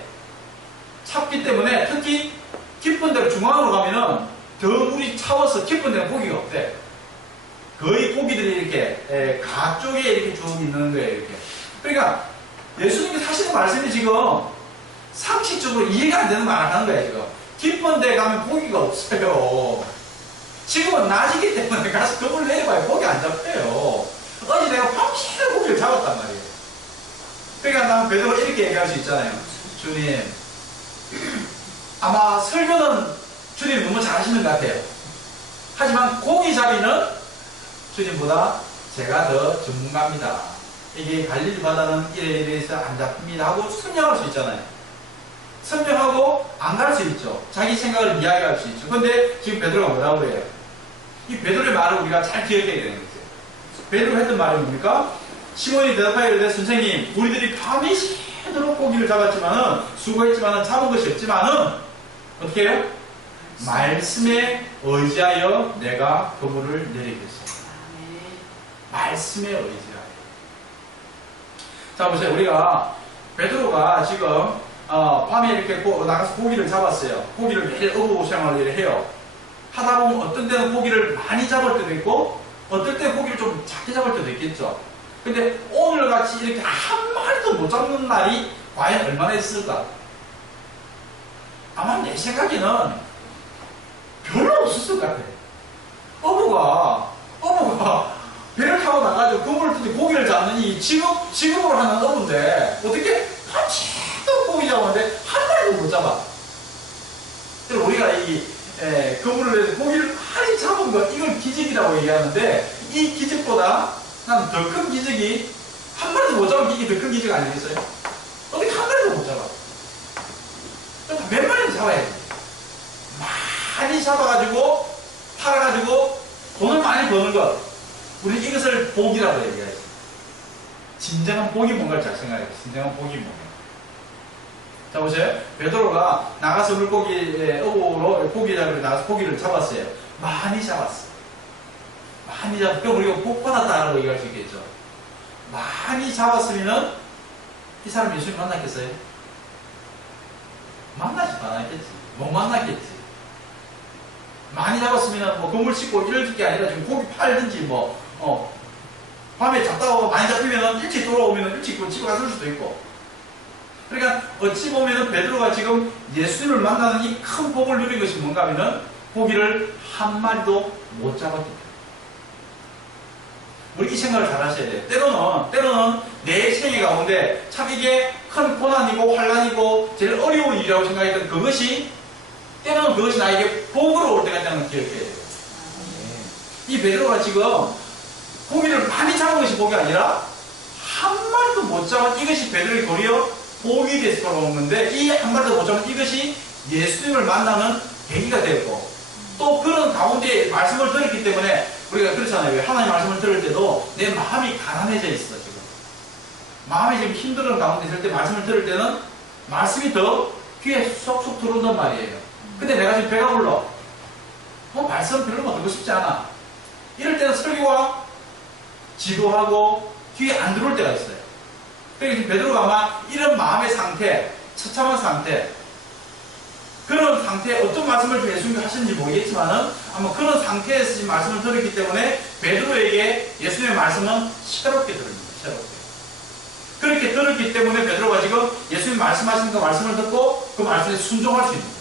찹기 때문에 특히 깊은 데로 중앙으로 가면은 더 물이 차워서 깊은 데는 고기가 없대. 거의 고기들이 이렇게 가 쪽에 이렇게 쭉 있는 거예요, 이렇게. 그러니까 예수님께서 하시는 말씀이 지금 상식적으로 이해가 안 되는 말을 하는 거예요, 지금. 깊은 데 가면 고기가 없어요. 지금은 낮이기 때문에 가서 그물 내려봐야 고기 안 잡혀요. 어제 내가 밤새 고기를 잡았단 말이에요. 그러니까 나는 베드로 이렇게 얘기할 수 있잖아요. 주님, 아마 설교는 주님 너무 잘하시는 것 같아요. 하지만 고기 잡이는 주님보다 제가 더 전문가입니다. 이게 갈릴리 바다는 이래 해서 안 잡힙니다 하고 설명할 수 있잖아요. 설명하고 안 갈 수 있죠. 자기 생각을 이야기할 수 있죠. 근데 지금 베드로가 뭐라고 그래요? 이 베드로의 말을 우리가 잘 기억해야 되는 거죠. 베드로가 했던 말이 뭡니까? 시몬이 대답하여 이르되 선생님, 우리들이 밤이 새도록 고기를 잡았지만은 수고했지만은 잡은 것이 없지만은 어떻게 해요? 말씀에 의지하여 내가 그물을 내리겠습니다. 말씀에 의지하여. 자, 보세요. 우리가 베드로가 지금 밤에 이렇게 나가서 고기를 잡았어요. 고기를 매일 어부 생활을 해요. 하다 보면 어떤 때는 고기를 많이 잡을 때도 있고 어떨 때는 고기를 좀 작게 잡을 때도 있겠죠. 근데 오늘같이 이렇게 한 마리도 못 잡는 날이 과연 얼마나 있을까? 아마 내 생각에는 별로 없었을 것 같아요. 어부가 배를 타고 나가지고 그물을 뜯고 고기를 잡는 이 직업으로 하는 어부인데 어떻게 밤새도록 고기 잡았는데 한 마리도 못 잡아. 그래서 우리가 이 그물을 내서 고기를 많이 잡은 거 이걸 기적이라고 얘기하는데 이 기적보다 난 더 큰 기적이 한 마리도 못 잡은 게 이게 더 큰 기적 아니겠어요? 어떻게 한 마리도 못 잡아? 몇 마리는 잡아야지. 많이 잡아가지고 팔아가지고 돈을 많이 버는 것, 우리 이것을 복이라고 얘기하지. 진정한 복이 뭔가를 잘 생각해요. 진정한 복이 뭔가. 자, 보세요. 베드로가 나가서 어부로 고기 잡으러 나가서 고기를 잡았어요. 많이 잡았어. 많이 잡았어. 그럼 우리가 복 받았다라고 얘기할 수 있겠죠. 많이 잡았으면은 이 사람 예수님 만났겠어요? 만나지도 않았겠지. 못 만났겠지. 많이 잡았으면 뭐 그물 씻고 이럴 게 아니라 지금 고기 팔든지 밤에 잡다가 많이 잡히면 일찍 돌아오면 일찍 집에 갔을 수도 있고. 그러니까 어찌 보면 베드로가 지금 예수님을 만나는 이 큰 복을 누린 것이 뭔가 하면은 고기를 한 마리도 못 잡았기 때문에. 우리 이 생각을 잘 하셔야 돼요. 때로는 내 생애 가운데 참 이게 큰 고난이고 환난이고 제일 어려운 일이라고 생각했던 그것이 때로는 그것이 나에게 복으로 올 때가 있다는 걸 기억해야 돼요. 이 베드로가 지금 고기를 많이 잡은 것이 복이 아니라 한 마리도 못 잡은 이것이 베드로의 도리어 복이 돼서 돌아온 건데 이 한 마리도 못 잡은 이것이 예수님을 만나는 계기가 되었고 또 그런 가운데 말씀을 들었기 때문에 우리가 그렇잖아요. 하나님 말씀을 들을 때도 내 마음이 가난해져 있어 지금. 마음이 지금 힘든 가운데 있을 때 말씀을 들을 때는 말씀이 더 귀에 쏙쏙 들어온단 말이에요. 근데 내가 지금 배가 불러. 말씀 별로 듣고 싶지 않아. 이럴 때는 설교와 지도하고 귀에 안 들어올 때가 있어요. 그러니까 지금 베드로가 아마 이런 마음의 상태, 처참한 상태, 그런 상태에 어떤 말씀을 예수님이 하시는지 모르겠지만은 아마 그런 상태에서 지금 말씀을 들었기 때문에 베드로에게 예수님의 말씀은 새롭게 들립니다. 새롭게. 그렇게 들었기 때문에 베드로가 지금 예수님 말씀하시는 그 말씀을 듣고 그 말씀에 순종할 수 있는 거예요.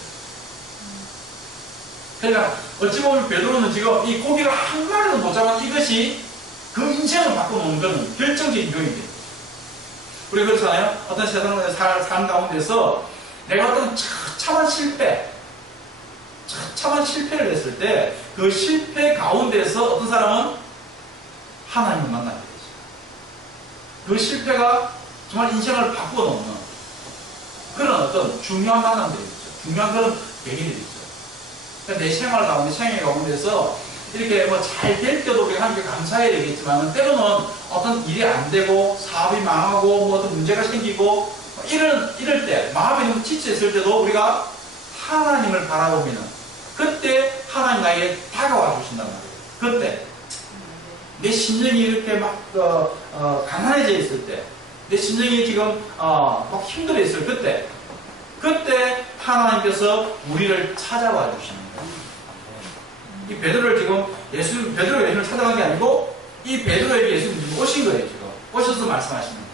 그러니까 어찌 보면 베드로는 지금 이 고기를 한 마리도 못 잡은 이것이 그 인생을 바꿔놓는 것은 결정적인 요인이 됩니다. 우리 그렇잖아요. 어떤 세상의 삶 가운데서 내가 어떤 처참한 실패를 했을 때 그 실패 가운데서 어떤 사람은 하나님을 만나게 되죠. 그 실패가 정말 인생을 바꿔놓는 그런 어떤 중요한 만남들이 있죠. 중요한 그런 계기들이 있죠. 그러니까 내 생활 가운데서 이렇게 뭐 잘 될 때도 우리가 하나님께 감사해야 되겠지만 때로는 어떤 일이 안 되고 사업이 망하고 뭐 어떤 문제가 생기고 이럴 때 마음이 너무 지쳐있을 때도 우리가 하나님을 바라보면 그때 하나님 나에게 다가와 주신단 말이에요. 그때 내 심령이 이렇게 막 가난해져 있을 때 내 심령이 지금 막 힘들어 있을 그때 하나님께서 우리를 찾아와 주시는 거예요. 이 베드로를 지금 베드로가 예수님을 찾아간 게 아니고 이 베드로에게 예수님이 지금 오신 거예요. 지금 오셔서 말씀하시는 거예요.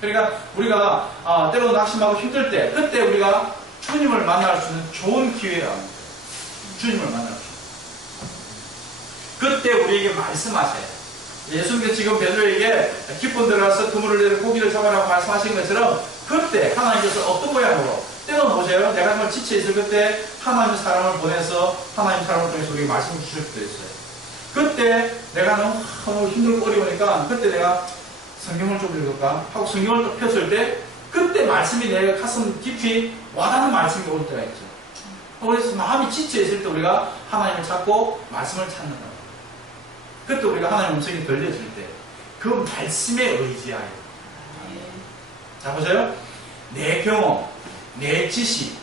그러니까 우리가 때로 낙심하고 힘들 때 그때 우리가 주님을 만날 수 있는 좋은 기회라는 거예요. 주님을 만날 수 있는. 그때 우리에게 말씀하셔요. 예수님께서 지금 베드로에게 기쁜 들어가서 그물을 내려 고기를 잡아라고 말씀하신 것처럼 그때 하나님께서 어떤 모양으로 때로는 보세요. 내가 정말 지쳐있을 그때 하나님 사람을 보내서 하나님 사람을 통해서 우리에게 말씀을 주실 수도 있어요. 그때 내가 너무 힘들고 어려우니까 그때 내가 성경을 좀 읽을까 하고 성경을 또 폈을 때 그때 말씀이 내 가슴 깊이 와닿는 말씀이 올 때가 있죠. 그래서 마음이 지쳐있을 때 우리가 하나님을 찾고 말씀을 찾는다. 그때 우리가 하나님의 음성이 들려질 때 그 말씀에 의지하여. 자 보세요. 내 경험, 내 지식,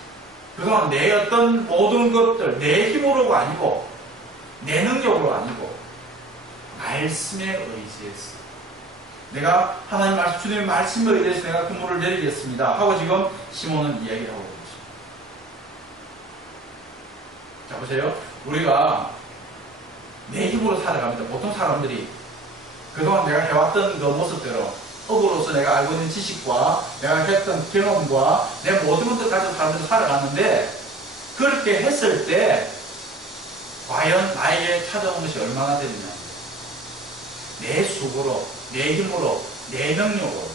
그동안 내 어떤 모든 것들 내 힘으로가 아니고 내 능력으로 아니고 말씀에 의지했어. 내가 하나님 말씀, 주님의 말씀에 의해서 내가 그물을 내리겠습니다 하고 지금 시몬은 이야기를 하고 있죠. 자 보세요. 우리가 내 힘으로 살아갑니다. 보통 사람들이 그동안 내가 해왔던 그 모습대로 업으로서 내가 알고 있는 지식과 내가 했던 경험과 내 모든 것들 가지고 사람들이 살아가는데 그렇게 했을 때 과연 나에게 찾아온 것이 얼마나 되느냐. 내 수고로, 내 힘으로, 내 능력으로.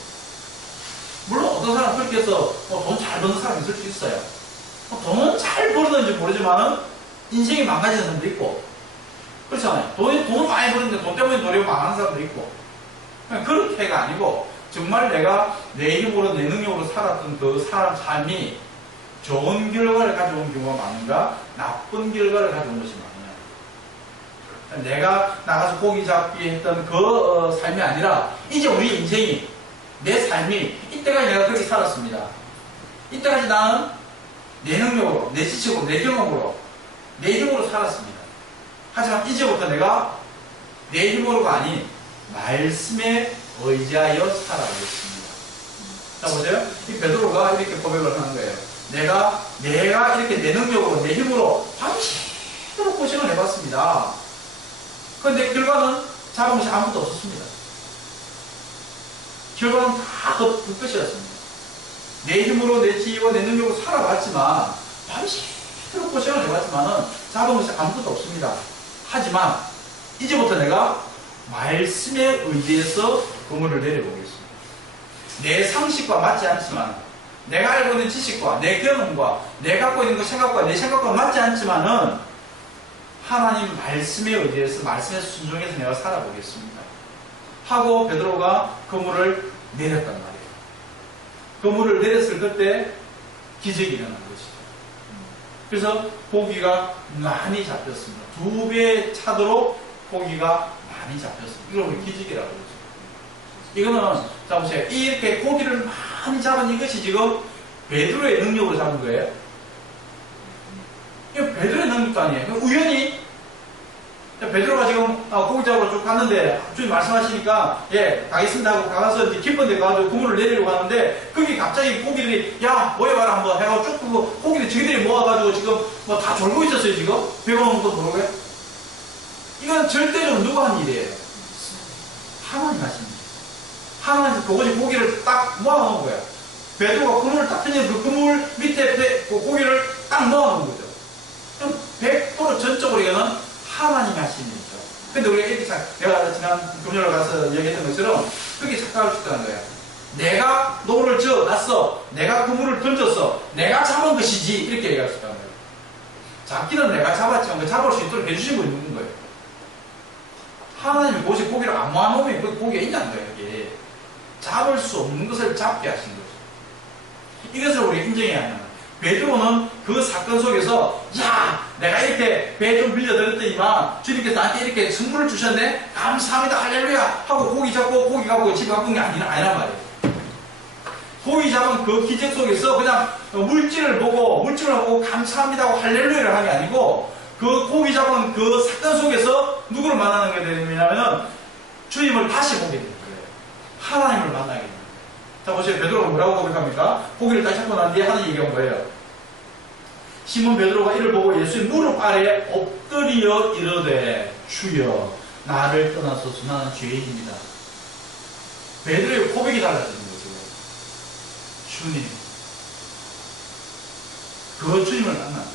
물론 어떤 사람은 그렇게 해서 돈 잘 버는 사람이 있을 수 있어요. 돈은 잘 벌었는지 모르지만 인생이 망가지는 사람도 있고 그렇잖아요. 돈 많이 버는데 돈 때문에 노력 망하는 사람도 있고 그렇게가 아니고 정말 내가 내 힘으로 내 능력으로 살았던 그 사람 삶이 좋은 결과를 가져온 경우가 많은가 나쁜 결과를 가져온 것이 많으냐. 내가 나가서 고기 잡기 했던 그 삶이 아니라 이제 우리 인생이 내 삶이 이때까지 내가 그렇게 살았습니다. 이때까지 나는 내 능력으로 내 지식으로 내 경험으로 내 힘으로 살았습니다. 하지만 이제부터 내가 내 힘으로가 아닌 말씀에 의지하여 살아가겠습니다. 자 보세요. 이 베드로가 이렇게 고백을 하는 거예요. 내가 이렇게 내 능력으로 내 힘으로 밤새도록 고생을 해봤습니다. 그런데 결과는 잡은 것이 아무것도 없었습니다. 결과는 다 그 끝이었습니다. 내 힘으로 내 지혜와 내 능력으로 살아봤지만 밤새도록 고생을 해봤지만은 잡은 것이 아무것도 없습니다. 하지만 이제부터 내가 말씀에 의지해서 그물을 내려보겠습니다. 내 상식과 맞지 않지만 내가 알고 있는 지식과 내 경험과 내 갖고 있는 그 생각과 내 생각과 맞지 않지만은 하나님 말씀에 의지해서 말씀에 순종해서 내가 살아보겠습니다. 하고 베드로가 그물을 내렸단 말이에요. 그물을 내렸을 그때 기적이 일어난 것이죠. 그래서 고기가 많이 잡혔습니다. 2배 차도록 고기가 많이 잡혔습니다. 이걸 우리 기적이라고 그러죠. 이거는 자 보세요. 이렇게 고기를 많이 잡은 이것이 지금 베드로의 능력으로 잡은 거예요. 이거 베드로의 능력도 아니에요. 우연히 베드로가 지금 고기 잡으러 쭉 갔는데 주님 말씀하시니까 예 가겠습니다 하고 가서 이제 깊은 데 가서 그물을 내리려고 하는데 거기 갑자기 고기들이 야 모여봐라 한번 해가지고 쭉 그 고기를 저기들이 모아가지고 지금 뭐 다 졸고 있었어요. 지금 배가 오는 것도 모르고요. 이건 절대로 누가 한 일이에요? 하나님 하십니다. 하나님께서 그것이 고기를 딱 모아놓은 거예요. 베드로가 그물을 딱 펴니 그 그물 밑에 그 고기를 딱 모아놓은 거죠. 그럼 100% 전적으로 이거는 하나님이 하시는 일이죠. 근데 우리가 이렇게 내가 지난 금요일 가서 얘기했던 것처럼 그렇게 착각할 수 있다는 거예요. 내가 노를 지어놨어. 내가 그물을 던졌어. 내가 잡은 것이지. 이렇게 얘기할 수 있다는 거예요. 잡기는 내가 잡았지만 그 잡을 수 있도록 해주시고 있는 거예요. 하나님이 그것이 고기를 안 모아놓으면 그 고기가 있냐는 거예요. 이게. 잡을 수 없는 것을 잡게 하신 거죠. 이것을 우리가 인정해야 하는 거예요. 베드로는 그 사건 속에서 야 내가 이렇게 배 좀 빌려드렸더니만 주님께서 나한테 이렇게 선물을 주셨네 감사합니다 할렐루야 하고 고기 잡고 고기 가고 집에 갖고 온 게 아니란 말이에요. 고기 잡은 그 기적 속에서 그냥 물질을 보고 감사합니다 하고 할렐루야를 하는 게 아니고 그 고기 잡은 그 사건 속에서 누구를 만나는 게 되냐면 주님을 다시 보게 되는 거예요. 하나님을 만나게 됩니다. 자 보세요. 베드로가 뭐라고 고백합니까? 고기를 딱 잡고 난 뒤에 하는 얘기가 뭐예요? 시몬 베드로가 이를 보고 예수의 무릎 아래에 엎드려 이르되 주여 나를 떠나소서 나는 죄인입니다. 베드로의 고백이 달라지는 거죠. 주님 그 주님을 만난 거예요.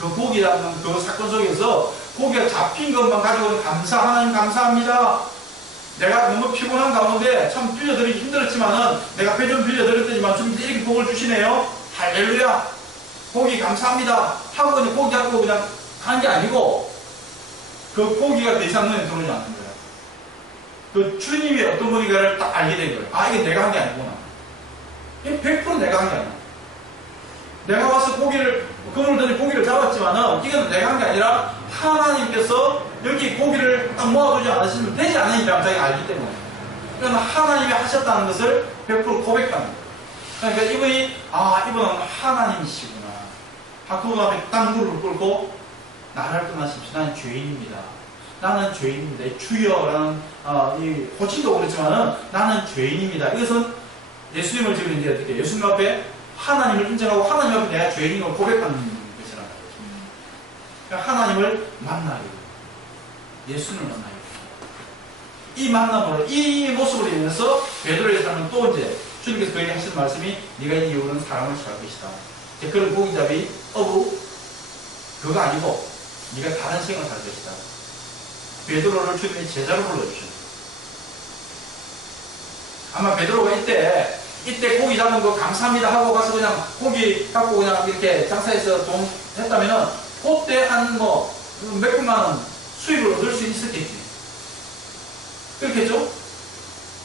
그 고기 잡는 그 사건 속에서 고기가 잡힌 것만 가지고는 하나님 감사합니다. 내가 너무 피곤한 가운데 참 빌려드리기 힘들었지만은 내가 배 좀 빌려드렸더니만 좀 이렇게 복을 주시네요. 할렐루야. 고기 감사합니다. 하고 그냥 고기 잡고 그냥 간 게 아니고 그 고기가 더 이상 눈에 들어오지 않는 거예요. 그 주님이 어떤 분인가를 딱 알게 된 거예요. 아 이게 내가 한 게 아니구나. 이게 100% 내가 한 게 아니야. 내가 와서 그물을 던져 고기를 잡았지만은 이건 내가 한 게 아니라 하나님께서 여기 고기를 딱 모아두지 않으시면 되지 않는 일이라고 자기가 알기 때문에. 그러나 하나님이 하셨다는 것을 100% 고백하는 거예요. 그러니까 이분은 하나님이시구나. 그분 앞에 딱 무릎을 꿇고 나를 떠나십시오. 나는 죄인입니다. 나는 죄인입니다. 주여라는 이 호칭도 그렇지만은 나는 죄인입니다. 이것은 예수님을 지금 이제 어떻게 예수님 앞에 하나님을 인정하고 하나님 앞에 내가 죄인임을 고백하는 것이란 말이죠. 그러니까 하나님을 만나게 예수님을 만나게 이 만남으로 이 모습으로 인해서 베드로의 삶은 또 이제 주님께서 그에게 하신 말씀이 네가 이 이후로는 사람을 취할 것이다. 그런 고기잡이 그거 아니고 네가 다른 생을 할 것이다. 베드로를 주님이 제자로 불러주셨다. 아마 베드로가 이때 고기 잡은 거 감사합니다 하고 가서 그냥 고기 갖고 그냥 이렇게 장사해서 돈 했다면은 그때 한 몇백만 원 수익을 얻을 수 있었겠지. 그렇겠죠?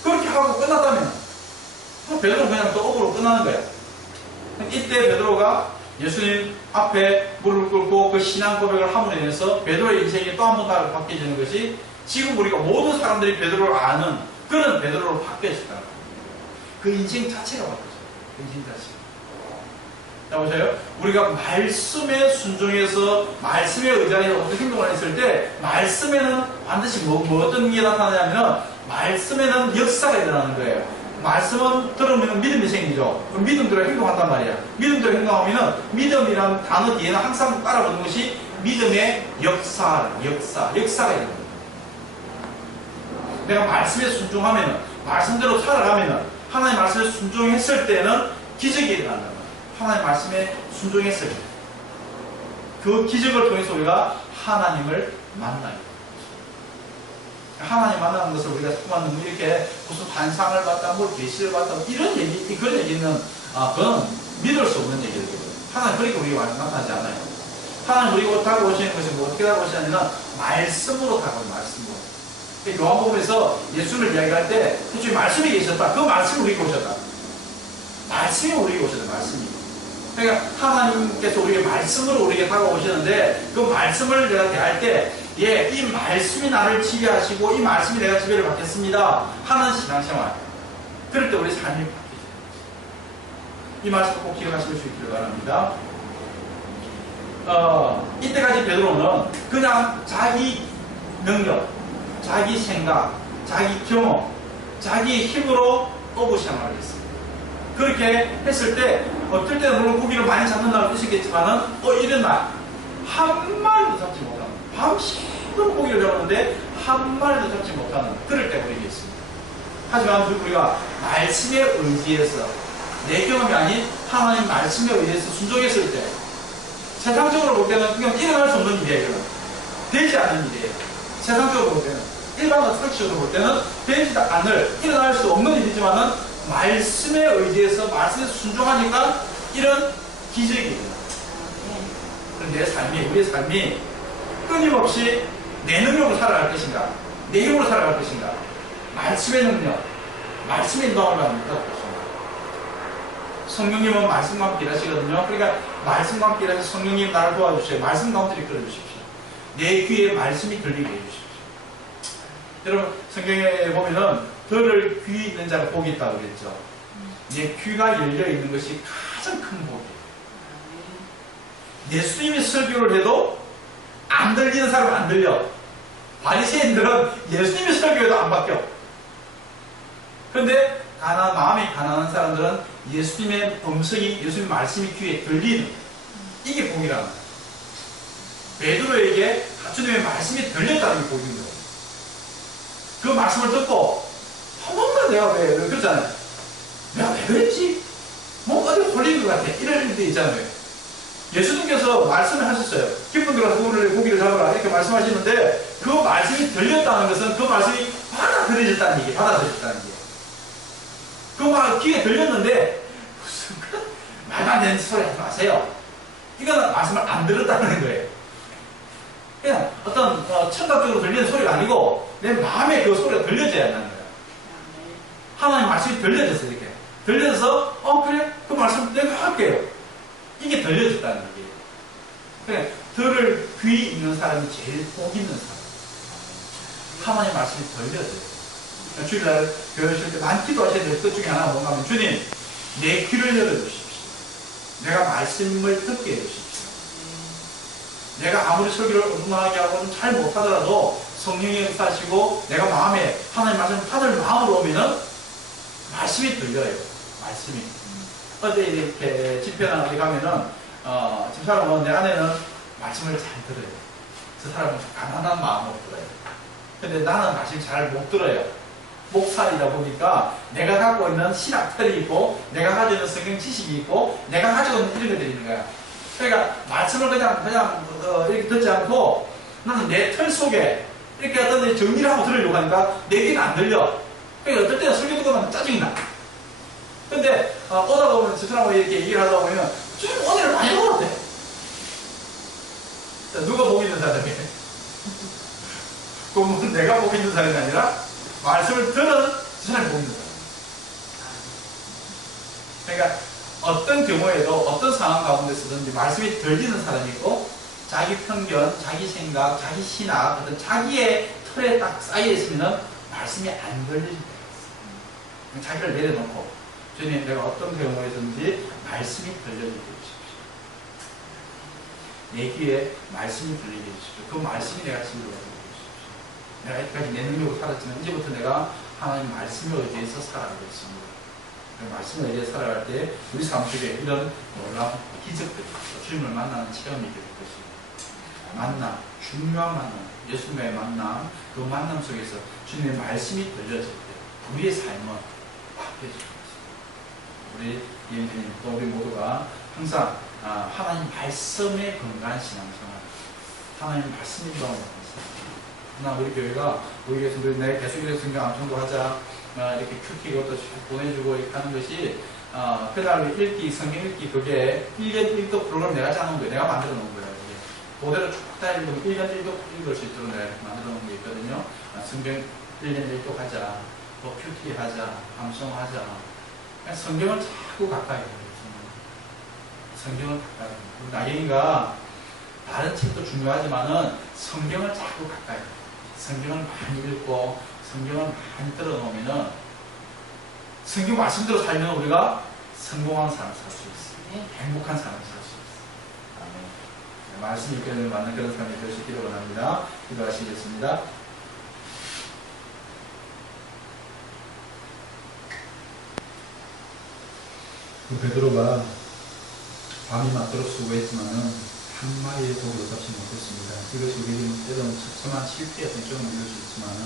그렇게 하고 끝났다면 베드로는 그냥 또 업으로 끝나는 거야. 이때 베드로가 예수님 앞에 무릎을 꿇고 그 신앙 고백을 함으로 인해서 베드로의 인생이 또 한 번 다르게 바뀌어지는 것이 지금 우리가 모든 사람들이 베드로를 아는 그런 베드로로 바뀌어졌다. 그 인생 자체가 바뀌어졌어요. 그 인생 자체가. 자, 보세요. 우리가 말씀에 순종해서 말씀에 의지하여 어떤 행동을 했을 때 말씀에는 반드시 어떤 게 나타나냐면 말씀에는 역사가 일어나는 거예요. 말씀은 들으면 믿음이 생기죠. 그럼 믿음대로 행동한단 말이야. 믿음대로 행동하면 믿음이라는 단어 뒤에는 항상 따라오는 것이 믿음의 역사가 일어납니다. 내가 말씀에 순종하면 말씀대로 살아가면 하나님 말씀에 순종했을 때는 기적이 일어난다. 하나님 말씀에 순종했을 때 그 기적을 통해서 우리가 하나님을 만나요. 하나님 만나는 것을 우리가 자꾸만 이렇게 무슨 환상을 받다, 계시를 받다 이런 얘기, 그런 얘기는 그건 믿을 수 없는 얘기거든요. 하나님 그렇게 우리가 나타나지 않아요. 하나님 우리가 다가오시는 것이 어떻게 다가오시냐면 말씀으로 다가오는 말씀으로. 요한복음에서 예수를 이야기할 때 주님 말씀이 계셨다. 그 말씀이 우리에게 오셨다. 말씀이 우리에게 오셨다. 말씀이. 그러니까 하나님께서 우리에게 말씀으로 우리에게 다가오시는데 그 말씀을 내가 대할 때 이 말씀이 나를 지배하시고 이 말씀이 내가 지배를 받겠습니다 하는 신앙생활. 그럴 때 우리 삶이 바뀌죠. 이 말씀 꼭 기억하실 수 있기를 바랍니다. 이때까지 베드로는 그냥 자기 능력, 자기 생각, 자기 경험, 자기 힘으로 어부 생활을 했습니다. 그렇게 했을 때 어떨 때는 물론 고기를 많이 잡는다는 뜻이겠지만은 이런 날 한 마리도 잡지 못하는, 밤새도록 고기를 잡았는데 한 마리도 잡지 못하는 그럴 때가 우리에게 있습니다. 하지만 우리가 말씀에 의지해서, 내 경험이 아닌 하나님 말씀에 의해서 순종했을 때, 세상적으로 볼 때는 그냥 일어날 수 없는 일이에요. 되지 않는 일이에요. 세상적으로 볼 때는, 일반적 상식적으로 볼 때는 되지 않을, 일어날 수 없는 일이지만은 말씀에 의지해서, 말씀에 순종하니까 이런 기적이 일어나요. 그럼 내 삶이, 우리의 삶이 끊임없이 내 능력으로 살아갈 것인가, 내 힘으로 살아갈 것인가, 말씀의 능력, 말씀의 인도함을 받는 것인가. 성령님은 말씀과 함께 일하시거든요. 그러니까 말씀과 함께 일하셔서 성령님 나를 도와주세요. 말씀 가운데 이끌어주십시오. 내 귀에 말씀이 들리게 해주십시오. 여러분 성경에 보면은 들을 귀 있는 자가 복이 있다고 그랬죠. 내 귀가 열려 있는 것이 가장 큰 복이에요. 예수님이 설교를 해도 안 들리는 사람은 안 들려. 바리새인들은 예수님이 설교해도 안 바뀌어. 그런데 마음이 가난한 사람들은 예수님의 음성이, 예수님의 말씀이 귀에 들리는, 이게 복이라는 거예요. 베드로에게 주님의 말씀이 들렸다는 게 복인 거예요. 그 말씀을 듣고 한 번만 내가 왜 그랬잖아요. 내가 왜 그랬지? 뭐 어디 홀린 것 같아. 이럴 때 있잖아요. 예수님께서 말씀을 하셨어요. 기쁜 들어서 고기를 잡아라 이렇게 말씀하시는데 그 말씀이 들렸다는 것은 그 말씀이 받아들여졌다는 얘기예요. 받아들여졌다는 얘기예요. 그 말 귀에 들렸는데 무슨 말도 안 되는 소리 하지 마세요. 이거는 말씀을 안 들었다는 거예요. 그냥 어떤 청각적으로 들리는 소리가 아니고 내 마음에 그 소리가 들려져야 한다는 거예요. 하나님 말씀이 들려졌어요. 이렇게 들려져서 그래 그 말씀 내가 할게요. 이게 들려졌다는 얘기예요. 그래 들을 귀 있는 사람이 제일 복 있는 사람. 하나님 말씀이 들려져요. 주일날 교회 오실 때 많이 기도하셔야 될 것 중에 하나가 뭔가 하면 주님 내 귀를 열어주십시오. 내가 말씀을 듣게 해주십시오. 내가 아무리 설교를 엉뚱하게 하고 잘 못하더라도 성령이 역사하시고 내가 마음에 하나님 말씀을 받을 마음으로 오면은 말씀이 들려요. 말씀이. 어디 이렇게 집회나 어디 가면은 집사람은 내 아내는 말씀을 잘 들어요. 그 사람은 가난한 마음으로 들어요. 근데 나는 말씀 잘 못 들어요. 목살이다 보니까 내가 갖고 있는 신학틀이 있고 내가 가지고 있는 성경 지식이 있고 내가 가지고 있는 이런 것들이 있는 거야. 그러니까 말씀을 그냥 이렇게 듣지 않고 나는 내 틀 속에 이렇게 어떤 정리를 하고 들으려고 하니까 내 귀는 안 들려. 그러니까 어떨 때는 설교 듣고 나면 짜증이 나. 근데 오다 보면 스스로하고 이렇게 얘기를 하다 보면 좀 은혜를 많이 먹었대. 누가 복 있는 사람이에요? 그건 내가 복 있는 사람이 아니라 말씀을 들은 사람이 복 있는 사람. 그러니까 어떤 경우에도 어떤 상황 가운데서든지 말씀이 들리는 사람이 있고 자기 편견, 자기 생각, 자기 신학, 어떤 자기의 틀에 딱 쌓여 있으면 말씀이 안 들리는 거예요. 자기를 내려놓고 주님 내가 어떤 경우에든지 말씀이 들려지게 해주십시오. 내 귀에 말씀이 들리게 해주십시오. 그 말씀이 내가 진리가 되게 해주십시오. 내가 여기까지 내 능력으로 살았지만 이제부터 내가 하나님 말씀에 의해서 살아가겠습니다. 말씀에 의해 살아갈 때 우리 삶 속에 이런 놀라운 기적들이 주님을 만나는 체험이 될 것입니다. 만남, 중요한 만남, 예수님의 만남, 그 만남 속에서 주님의 말씀이 들려질 때 우리의 삶은 바뀌어질 것입니다. 우리 예수님 또 우리 모두가 항상 하나님 말씀의 건강한 신앙생활, 하나님 말씀의 건강한 신앙생활. 우리 교회가 우리 교회에서 내가 계속해서 성경 암송도 하자, 이렇게 큐티 이것도 보내주고 이렇게 하는 것이 그날 읽기, 성경 읽기 그게 1년 1독 프로그램 내가 짜놓은 거예요. 내가 만들어 놓은 거예요. 그대로 쭉 다 읽으면 1년 1독 읽을 수 있도록 내가 만들어 놓은 게 있거든요. 성경 1년 1독 하자, 또 큐티 하자, 암송하자. 성경을 자꾸 가까이 해요. 성경을 가까이 해요. 나경이가 다른 책도 중요하지만은 성경을 자꾸 가까이 해요. 성경을 많이 읽고 성경을 많이 들어놓으면은 성경 말씀대로 살면 우리가 성공한 삶을 살 수 있어요. 행복한 삶을 살 수 있어요. 말씀이 끄는 맞는 그런 삶이 될 수 있기를 원합니다. 기도하시겠습니다. 베드로가 밤이 맞도록 수고했지만은 한 마리의 고기도 잡지 못했습니다. 이것이 우리에게 때로는 처참한 실패의 성격을 이룰 수 있지만은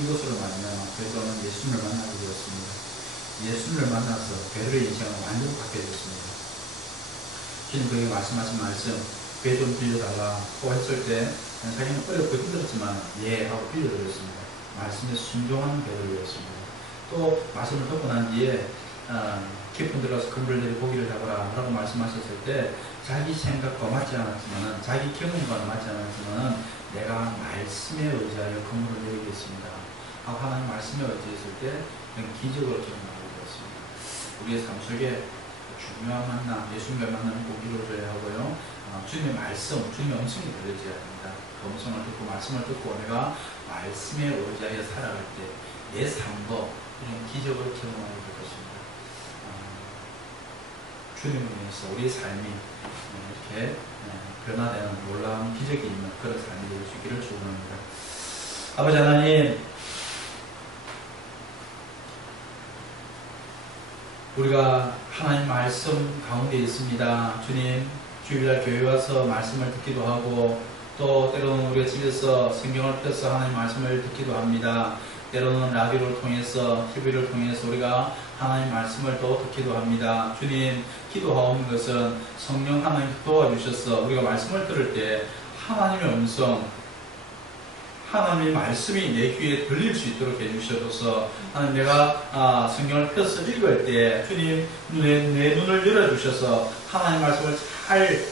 이것으로 말미암아 베드로는 예수님을 만나게 되었습니다. 예수님을 만나서 베드로의 인생은 완전히 바뀌게 되었습니다. 주님 그에게 말씀하신 말씀 배 좀 빌려달라고 했을 때 자기는 어렵고 힘들었지만 예 하고 빌려드렸습니다. 말씀에 순종하는 베드로였습니다. 또 말씀을 듣고 난 뒤에 깊은 들어가서 그물을 내려 고기를 잡아라 라고 말씀하셨을 때 자기 생각과 맞지 않았지만 자기 경험과 맞지 않았지만 내가 말씀에 의지하여 그물을 내리겠습니다 하고 하나님 말씀에 의지했을 때 기적으로 경험하게 되었습니다. 우리의 삶 속에 중요한 만남, 예수님과 만나는 꼭 이루어져야 하고요. 주님의 말씀, 주님의 음성이 들려져야 합니다. 그 음성을 듣고 말씀을 듣고 내가 말씀에 의지하여 살아갈 때 내 삶도 이런 기적을 경험하게 될 것입니다. 주님을 위해서 우리의 삶이 이렇게 변화되는 놀라운 기적이 있는 그런 삶이 될 수 있기를 축원합니다. 아버지 하나님, 우리가 하나님 말씀 가운데 있습니다. 주님, 주일날 교회 와서 말씀을 듣기도 하고 또 때로는 우리가 집에서 성경을 펴서 하나님 말씀을 듣기도 합니다. 때로는 라디오를 통해서 TV를 통해서 우리가 하나님 말씀을 또 듣기도 합니다. 주님, 기도하는 것은 성령 하나님 도와주셔서 우리가 말씀을 들을 때 하나님의 음성, 하나님의 말씀이 내 귀에 들릴 수 있도록 해주셔서 하나님 내가 성경을 펴서 읽을 때 주님 내 눈을 열어주셔서 하나님 말씀을 잘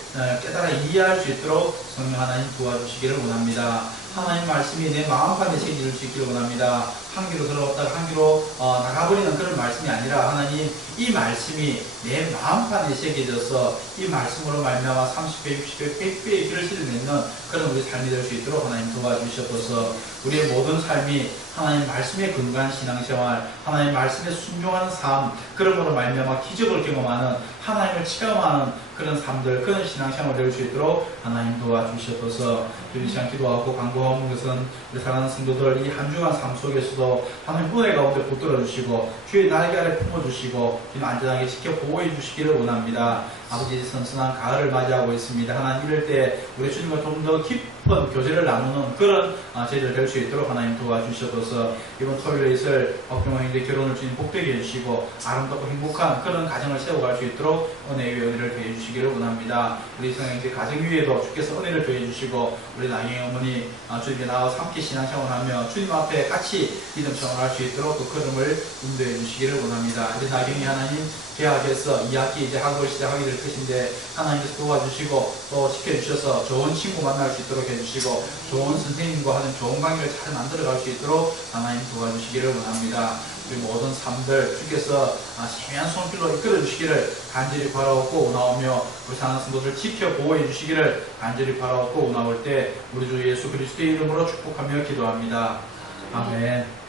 깨달아 이해할 수 있도록 성령 하나님 도와주시기를 원합니다. 하나님 말씀이 내 마음판에 새길 수 있기를 원합니다. 한 귀로 들어왔다가 한 귀로 나가버리는 그런 말씀이 아니라 하나님 이 말씀이 내 마음판에 새겨져서 이 말씀으로 말미암아 30배, 60배, 100배의 길을 실어내는 그런 우리 삶이 될 수 있도록 하나님 도와주셔서 우리의 모든 삶이 하나님 말씀에 근거한 신앙생활, 하나님 말씀에 순종하는 삶, 그러므로 말미암아 기적을 경험하는 하나님을 체험하는 그런 삶들, 그런 신앙생활을 될 수 있도록 하나님 도와주셔서 이 시간 기도하고 간구하는 것은 우리 사랑하는 성도들 이 한 주간 삶 속에서도 하나님 은혜 가운데 붙들어 주시고 주의 날개 아래 품어 주시고 주님 안전하게 지켜 보호해 주시기를 원합니다. 아버지 선선한 가을을 맞이하고 있습니다. 하나님 이럴 때 우리 주님과 좀 더 깊은 교제를 나누는 그런 저희들 될 수 있도록 하나님 도와주셔서 이번 토요일에 있을 박병호님의 결혼을 주님 복되게 해주시고 아름답고 행복한 그런 가정을 세워갈 수 있도록 은혜의 은혜를 더해 주시기를 원합니다. 우리 성행제 가정 위에도 주께서 은혜를 더해 주시고 우리 나경이 어머니 주님께 나와서 함께 신앙생활하며 주님 앞에 같이 믿음 생활할 수 있도록 그 걸음을 인도해 주시기를 원합니다. 우리 나경이 하나님 대학에서 2학기 이제 학업을 시작하게 될 것인데 하나님께서 도와주시고 또 지켜주셔서 좋은 친구 만날 수 있도록 해주시고 좋은 선생님과 하는 좋은 관계를 잘 만들어갈 수 있도록 하나님 도와주시기를 원합니다. 우리 모든 삶들 주께서 세미한 손길로 이끌어 주시기를 간절히 바라옵고 원하오며 우리 사는 성도들 지켜 보호해 주시기를 간절히 바라옵고 원하올 때 우리 주 예수 그리스도의 이름으로 축복하며 기도합니다. 아멘.